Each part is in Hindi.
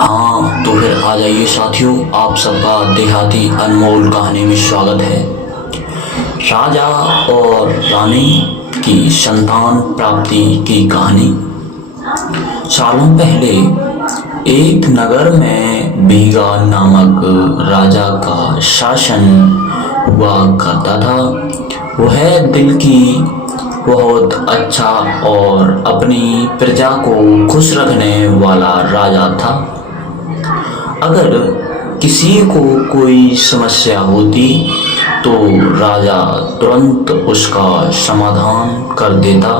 हाँ तो फिर आ जाइए साथियों, आप सबका देहाती अनमोल कहानी में स्वागत है। राजा और रानी की संतान प्राप्ति की कहानी। सालों पहले एक नगर में बीगा नामक राजा का शासन हुआ करता था। वह दिल की बहुत अच्छा और अपनी प्रजा को खुश रखने वाला राजा था। अगर किसी को कोई समस्या होती तो राजा तुरंत उसका समाधान कर देता।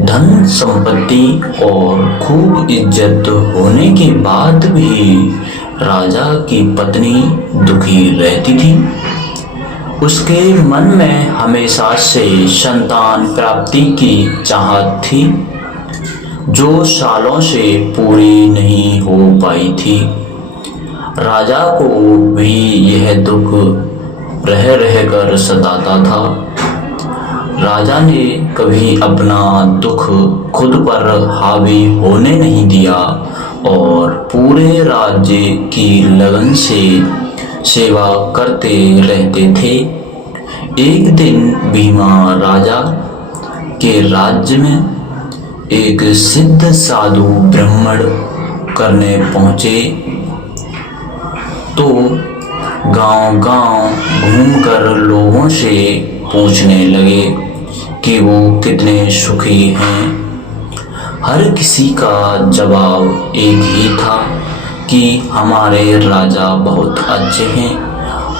धन संपत्ति और खूब इज्जत होने के बाद भी राजा की पत्नी दुखी रहती थी। उसके मन में हमेशा से संतान प्राप्ति की चाहत थी, जो सालों से पूरी नहीं हो पाई थी। राजा को भी यह दुख रह रहकर सताता था। राजा ने कभी अपना दुख खुद पर हावी होने नहीं दिया और पूरे राज्य की लगन से सेवा करते रहते थे। एक दिन भीमा राजा के राज्य में एक सिद्ध साधु ब्राह्मण करने पहुँचे तो गांव-गांव घूमकर लोगों से पूछने लगे कि वो कितने सुखी हैं। हर किसी का जवाब एक ही था कि हमारे राजा बहुत अच्छे हैं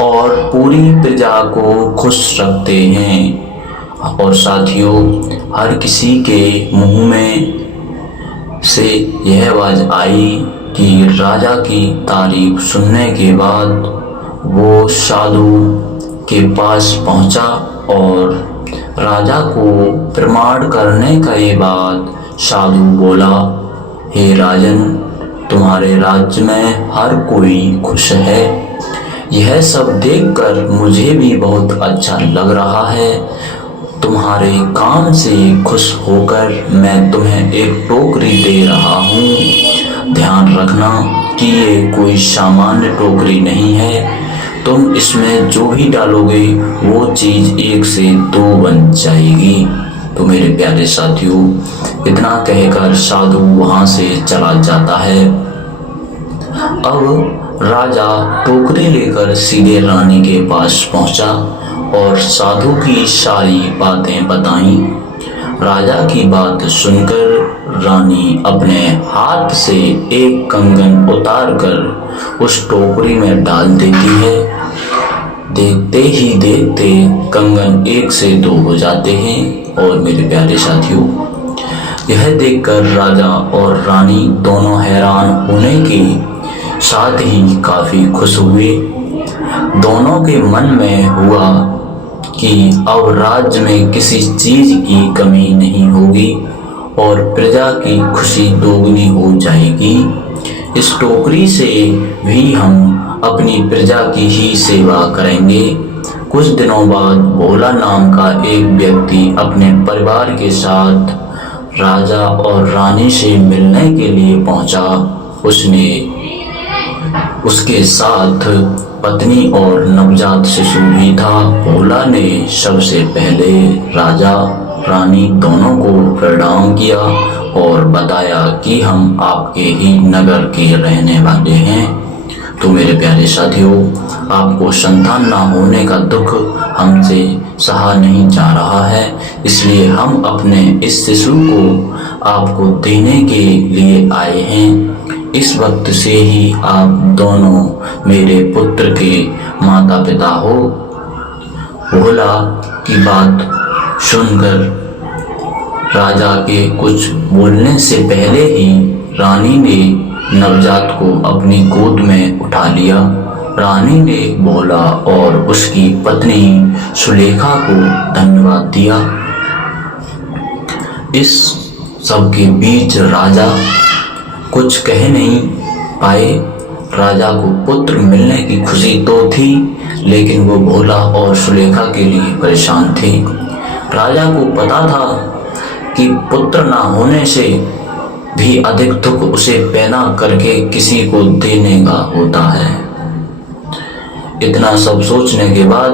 और पूरी प्रजा को खुश रखते हैं। और साथियों, हर किसी के मुंह में से यह आवाज आई कि राजा की तारीफ सुनने के बाद वो साधु के पास पहुंचा और राजा को प्रमाण करने के बाद साधु बोला, हे राजन, तुम्हारे राज्य में हर कोई खुश है। यह सब देखकर मुझे भी बहुत अच्छा लग रहा है। तुम्हारे काम से खुश होकर मैं तुम्हें एक टोकरी दे रहा हूँ। ध्यान रखना कि ये कोई सामान्य टोकरी नहीं है। तुम इसमें जो भी डालोगे वो चीज़ 1 से 2 बन जाएगी। तो मेरे प्यारे साथियों, इतना कहकर साधु वहाँ से चला जाता है। अब राजा टोकरी लेकर सीधे रानी के पास पहुंचा और साधु की सारी बातें बताईं। राजा की बात सुनकर रानी अपने हाथ से एक कंगन उतारकर उस टोकरी में डाल देती है। देखते ही देखते कंगन 1 से 2 हो जाते हैं। और मेरे प्यारे साथियों, यह देखकर राजा और रानी दोनों हैरान होने के साथ ही काफी खुश हुए। दोनों के मन में हुआ कि अब राज्य में किसी चीज की कमी नहीं होगी और प्रजा की खुशी दोगुनी हो जाएगी। इस टोकरी से भी हम अपनी प्रजा की ही सेवा करेंगे। कुछ दिनों बाद भोला नाम का एक व्यक्ति अपने परिवार के साथ राजा और रानी से मिलने के लिए पहुंचा। उसके साथ पत्नी और नवजात शिशु भी था। भोला ने सबसे पहले राजा रानी दोनों को प्रणाम किया और बताया कि हम आपके ही नगर के रहने वाले हैं। तो मेरे प्यारे साथियों, आपको संतान ना होने का दुख हमसे सहा नहीं जा रहा है, इसलिए हम अपने इस शिशु को आपको देने के लिए आए हैं। इस वक्त से ही आप दोनों मेरे पुत्र के माता पिता हो। भोला की बात सुनकर राजा के कुछ बोलने से पहले ही रानी ने नवजात को अपनी गोद में उठा लिया। रानी ने भोला और उसकी पत्नी सुलेखा को धन्यवाद दिया। इस सब के बीच राजा कुछ कह नहीं पाए। राजा को पुत्र मिलने की खुशी तो थी, लेकिन वो भोला और सुलेखा के लिए परेशान थे। राजा को पता था कि पुत्र ना होने से भी अधिक दुख उसे पैदा करके किसी को देने का होता है। इतना सब सोचने के बाद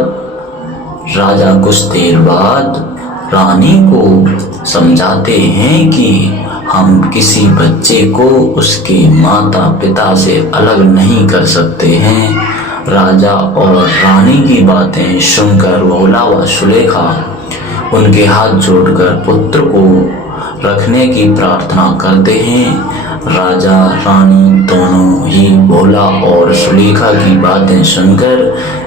राजा कुछ देर बाद रानी को समझाते हैं कि हम किसी बच्चे को उसके माता पिता से अलग नहीं कर सकते हैं। राजा और रानी की बातें सुनकर भोला व सुलेखा उनके हाथ जोड़कर पुत्र को रखने की प्रार्थना करते हैं। राजा रानी दोनों ही भोला और सुलेखा की बातें सुनकर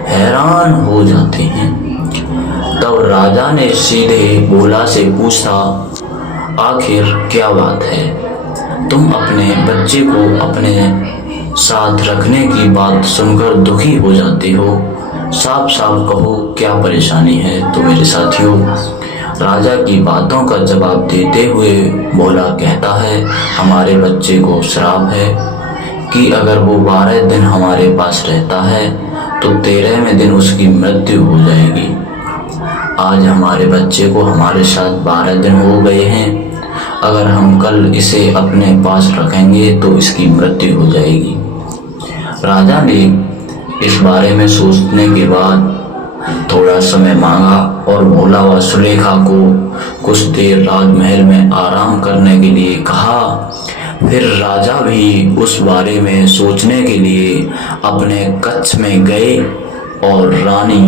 हैरान हो जाते हैं। तब राजा ने सीधे भोला से पूछा, आखिर क्या बात है? तुम अपने बच्चे को अपने साथ रखने की बात सुनकर दुखी हो जाते हो। साफ साफ कहो, क्या परेशानी है? तो मेरे साथियों, राजा की बातों का जवाब देते हुए भोला कहता है, हमारे बच्चे को श्राप है कि अगर वो 12 दिन हमारे पास रहता है तो 13वें दिन उसकी मृत्यु हो जाएगी। आज हमारे बच्चे को हमारे साथ 12 दिन हो गए हैं। अगर हम कल इसे अपने पास रखेंगे तो इसकी मृत्यु हो जाएगी। राजा ने इस बारे में सोचने के बाद थोड़ा समय मांगा और भोला व सुलेखा को कुछ देर राजमहल में आराम करने के लिए कहा। फिर राजा भी उस बारे में सोचने के लिए अपने कक्ष में गए और रानी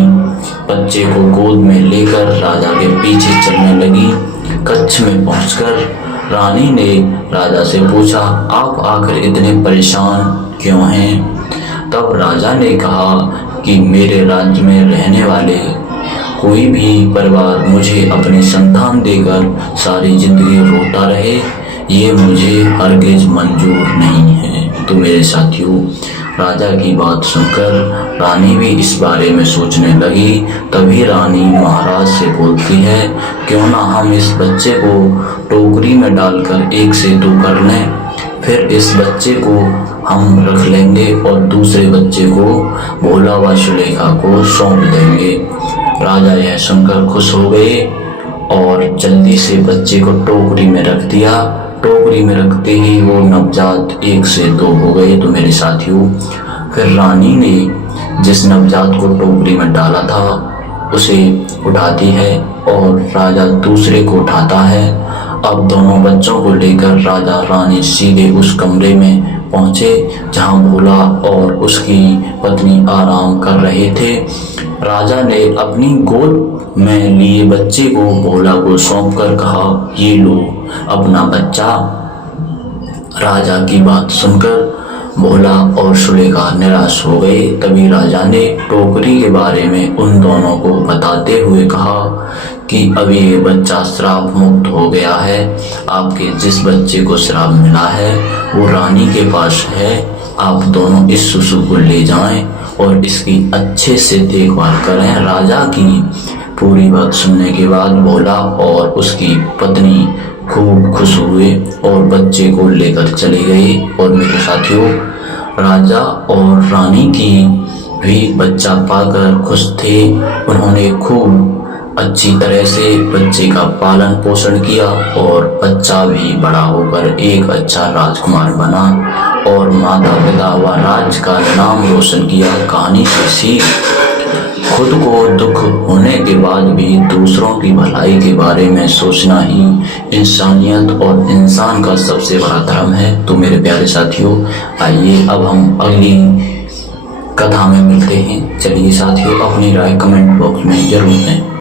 बच्चे को गोद में लेकर राजा के पीछे चलने लगी। कक्ष में पहुंचकर रानी ने राजा से पूछा, आप आखिर इतने परेशान क्यों हैं? तब राजा ने कहा कि मेरे राज्य में रहने वाले कोई भी परिवार मुझे अपनी संतान देकर सारी जिंदगी रोता रहे, ये मुझे हरगिज मंजूर नहीं है। तो मेरे साथियों, राजा की बात सुनकर रानी भी इस बारे में सोचने लगी। तभी रानी महाराज से बोलती है, क्यों ना हम इस बच्चे को टोकरी में डालकर 1 से 2 कर लें, फिर इस बच्चे को हम रख लेंगे और दूसरे बच्चे को भोला व सुलेखा को सौंप देंगे। राजा यह सुनकर खुश हो गए और जल्दी से बच्चे को टोकरी में रख दिया। टोकरी में रखते ही वो नवजात 1 से 2 हो गए। तो मेरे साथियों, फिर रानी ने जिस नवजात को टोकरी में डाला था उसे उठाती है और राजा दूसरे को उठाता है। अब दोनों बच्चों को लेकर राजा रानी सीधे उस कमरे में पहुंचे जहां भोला और उसकी पत्नी आराम कर रहे थे। राजा ने अपनी गोद में लिए बच्चे को भोला को सौंपकर कहा, ये लो अपना बच्चा। राजा की बात सुनकर भोला और सुलेखा निराश हो गए। तभी राजा ने टोकरी के बारे में उन दोनों को बताते हुए कहा कि अभी ये बच्चा श्राप मुक्त हो गया है। आपके जिस बच्चे को श्राप मिला है वो रानी के पास है। आप दोनों इस शिशु को ले जाएं और इसकी अच्छे से देखभाल करें। राजा की पूरी बात सुनने के बाद भोला और उसकी पत्नी खूब खुश हुए और बच्चे को लेकर चले गए। और मेरे साथियों, राजा और रानी की भी बच्चा पाकर खुश थे। उन्होंने खूब अच्छी तरह से बच्चे का पालन पोषण किया और बच्चा भी बड़ा होकर एक अच्छा राजकुमार बना और माता पिता व राज्य का नाम रोशन किया। कहानी से सीख, खुद को दुख होने के बाद भी दूसरों की भलाई के बारे में सोचना ही इंसानियत और इंसान का सबसे बड़ा धर्म है। तो मेरे प्यारे साथियों, आइए अब हम अगली कथा में मिलते हैं। चलिए साथियों, अपनी राय कमेंट बॉक्स में जरूर दें।